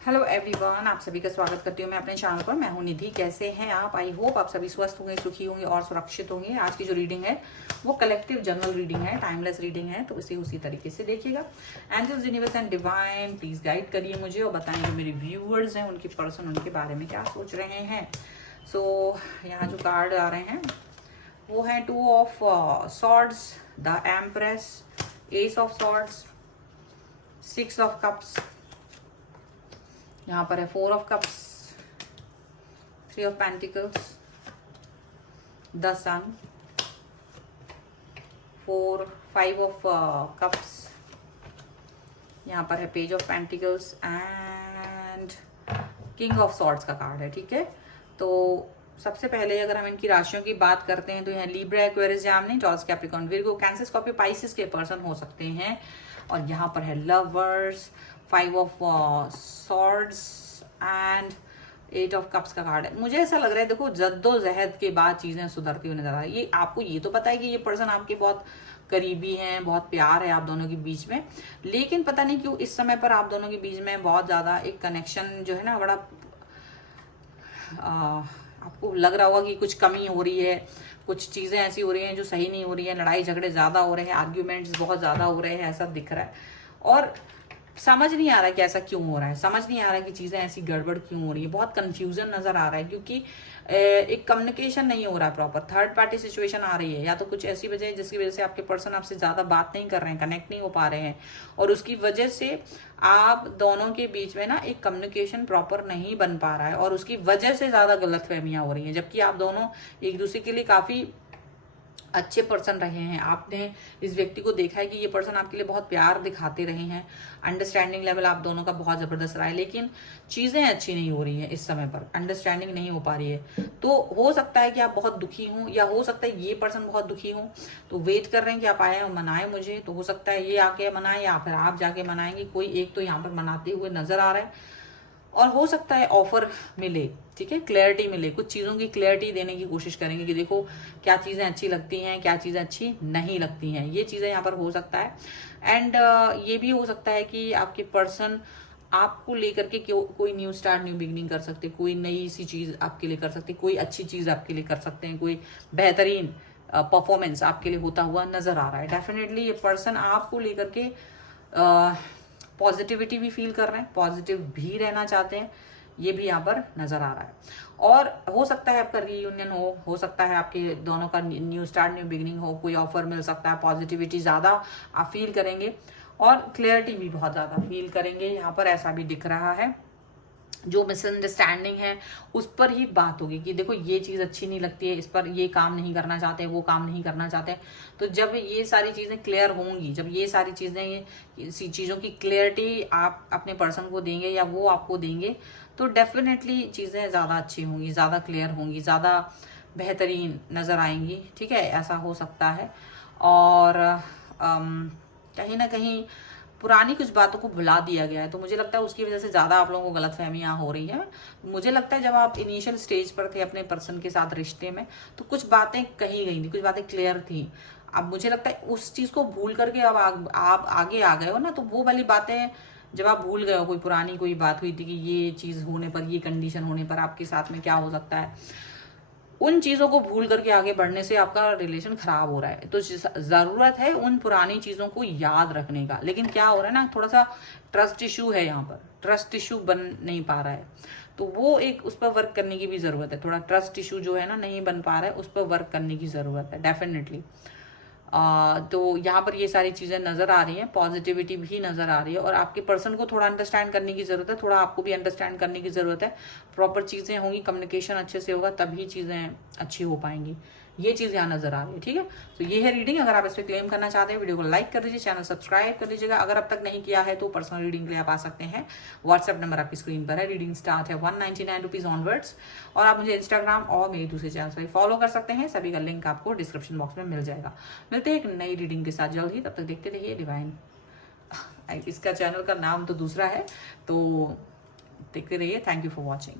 Hello everyone, आप सभी का स्वागत करती हूँ मैं अपने चैनल पर। मैं हूँ निधि। कैसे हैं आप? आई होप आप सभी स्वस्थ होंगे, सुखी होंगे और सुरक्षित होंगे। आज की जो रीडिंग है वो कलेक्टिव जनरल रीडिंग है, टाइमलेस रीडिंग है, तो इसे उसी तरीके से देखिएगा। Angels, universe and divine please guide करिए मुझे और बताएं जो मेरे व्यूअर्स हैं उनकी पर्सन उनके बारे में क्या सोच रहे हैं। सो यहाँ जो कार्ड आ रहे हैं वो है 2 of swords, the empress, ace of swords, 6 of cups, यहाँ पर है 4 of cups, 3 of pentacles, the sun, 5 of cups, यहाँ पर है page of pentacles and king of swords का कार्ड है। ठीक है, तो सबसे पहले अगर हम इनकी राशियों की बात करते हैं तो यहाँ Libra, Aquarius, Gemini, taurus, Capricorn, Virgo, cancer, Scorpio, Pisces के पर्सन हो सकते हैं। और यहाँ पर है lovers, 5 of swords and 8 of cups का कार्ड है। मुझे ऐसा लग रहा है, देखो जद्दोजहद के बाद चीजें सुधरती हुई नजर आ रही है। ये आपको ये तो पता है कि ये पर्सन आपके बहुत करीबी हैं, बहुत प्यार है आप दोनों के बीच में, लेकिन पता नहीं क्यों इस समय पर आप दोनों के बीच में बहुत ज्यादा एक कनेक्शन जो है ना, बड़ा आपको लग रहा होगा कि कुछ कमी हो रही है, कुछ चीजें ऐसी हो रही हैं जो सही नहीं हो रही है, लड़ाई झगड़े ज्यादा हो रहे हैं, आर्ग्यूमेंट्स बहुत ज्यादा हो रहे हैं, ऐसा दिख रहा है। और समझ नहीं आ रहा है कि ऐसा क्यों हो रहा है, समझ नहीं आ रहा है कि चीजें ऐसी गड़बड़ क्यों हो रही है, बहुत कंफ्यूजन नजर आ रहा है क्योंकि एक कम्युनिकेशन नहीं हो रहा है प्रॉपर, थर्ड पार्टी सिचुएशन आ रही है, या तो कुछ ऐसी वजह है जिसकी वजह से आपके पर्सन आपसे ज्यादा बात नहीं कर रहे हैं, कनेक्ट नहीं हो पा रहे हैं, और उसकी वजह से आप दोनों के बीच में ना एक कम्युनिकेशन प्रॉपर नहीं बन पा रहा है और उसकी वजह से ज्यादा गलतफहमियां हो रही हैं, जबकि आप दोनों एक दूसरे के लिए काफी अच्छे पर्सन रहे हैं। आपने इस व्यक्ति को देखा है कि ये पर्सन आपके लिए बहुत प्यार दिखाते रहे हैं, अंडरस्टैंडिंग लेवल आप दोनों का बहुत जबरदस्त रहा है, लेकिन चीजें अच्छी नहीं हो रही है इस समय पर, अंडरस्टैंडिंग नहीं हो पा रही है। तो हो सकता है कि आप बहुत दुखी हों, या हो सकता है ये पर्सन बहुत दुखी हो, तो वेट कर रहे हैं कि आप आए और मनाए मुझे। तो हो सकता है ये आके मनाए या फिर आप जाके मनाएंगे, कोई एक तो यहाँ पर मनाते हुए नजर आ रहा है। और हो सकता है ऑफर मिले, ठीक है, क्लैरिटी मिले, कुछ चीज़ों की क्लैरिटी देने की कोशिश करेंगे कि देखो क्या चीज़ें अच्छी लगती हैं, क्या चीज़ें अच्छी नहीं लगती हैं, ये चीज़ें यहाँ पर हो सकता है। एंड ये भी हो सकता है कि आपके पर्सन आपको लेकर के कोई न्यू स्टार्ट, न्यू बिगनिंग कर सकते, कोई नई सी चीज़ आपके लिए कर सकते, कोई अच्छी चीज़ आपके लिए कर सकते हैं, कोई बेहतरीन परफॉर्मेंस आपके लिए होता हुआ नजर आ रहा है। डेफिनेटली ये पर्सन आपको लेकर के पॉजिटिविटी भी फील कर रहे हैं, पॉजिटिव भी रहना चाहते हैं, ये भी यहाँ पर नजर आ रहा है। और हो सकता है आपका रीयूनियन हो सकता है आपके दोनों का न्यू स्टार्ट, न्यू बिगनिंग हो, कोई ऑफर मिल सकता है, पॉजिटिविटी ज्यादा आप फील करेंगे और क्लैरिटी भी बहुत ज्यादा फील करेंगे, यहाँ पर ऐसा भी दिख रहा है। जो मिसअंडरस्टैंडिंग है उस पर ही बात होगी कि देखो ये चीज़ अच्छी नहीं लगती है, इस पर ये काम नहीं करना चाहते, वो काम नहीं करना चाहते। तो जब ये सारी चीज़ें क्लियर होंगी, जब ये सारी चीज़ें, ये चीज़ों की क्लियरिटी आप अपने पर्सन को देंगे या वो आपको देंगे, तो डेफिनेटली चीज़ें ज़्यादा अच्छी होंगी, ज़्यादा क्लियर होंगी, ज़्यादा बेहतरीन नज़र आएंगी। ठीक है, ऐसा हो सकता है। और कहीं ना कहीं पुरानी कुछ बातों को भुला दिया गया है, तो मुझे लगता है उसकी वजह से ज़्यादा आप लोगों को गलतफहमियां हो रही है। मुझे लगता है जब आप इनिशियल स्टेज पर थे अपने पर्सन के साथ रिश्ते में, तो कुछ बातें कही गई थी, कुछ बातें क्लियर थी। अब मुझे लगता है उस चीज़ को भूल करके अब आप आगे आ गए हो ना, तो वो वाली बातें जब आप भूल गए हो, कोई पुरानी कोई बात हुई थी कि ये चीज़ होने पर, ये कंडीशन होने पर आपके साथ में क्या हो सकता है, उन चीजों को भूल करके आगे बढ़ने से आपका रिलेशन खराब हो रहा है। तो जरूरत है उन पुरानी चीजों को याद रखने का, लेकिन क्या हो रहा है ना, थोड़ा सा ट्रस्ट इशू है, यहाँ पर ट्रस्ट इशू बन नहीं पा रहा है, तो वो एक उस पर वर्क करने की भी जरूरत है। थोड़ा ट्रस्ट इशू जो है ना नहीं बन पा रहा है, उस पर वर्क करने की जरूरत है डेफिनेटली। तो यहाँ पर ये सारी चीजें नजर आ रही हैं, पॉजिटिविटी भी नजर आ रही है, और आपके पर्सन को थोड़ा अंडरस्टैंड करने की जरूरत है, थोड़ा आपको भी अंडरस्टैंड करने की जरूरत है। प्रॉपर चीजें होंगी, कम्युनिकेशन अच्छे से होगा, तभी चीजें अच्छी हो पाएंगी, ये चीज यहाँ नजर आ रही है। ठीक है, तो ये है रीडिंग। अगर आप इस पर क्लेम करना चाहते हैं, वीडियो को लाइक कर दीजिए, चैनल सब्सक्राइब कर लीजिएगा। अगर अब तक नहीं किया है तो पर्सनल रीडिंग के लिए आप आ सकते हैं, व्हाट्सएप नंबर आपकी स्क्रीन पर है। रीडिंग स्टार्ट है 199 रुपीज ऑनवर्ड्स, और आप मुझे इंस्टाग्राम और मेरे दूसरे चैनल पर फॉलो कर सकते हैं, सभी का लिंक आपको डिस्क्रिप्शन बॉक्स में मिल जाएगा। मिलते हैं एक नई रीडिंग के साथ जल्द ही, तब तक देखते रहिए डिवाइन। इसका चैनल का नाम तो दूसरा है, तो देखते रहिए। Thank you for watching.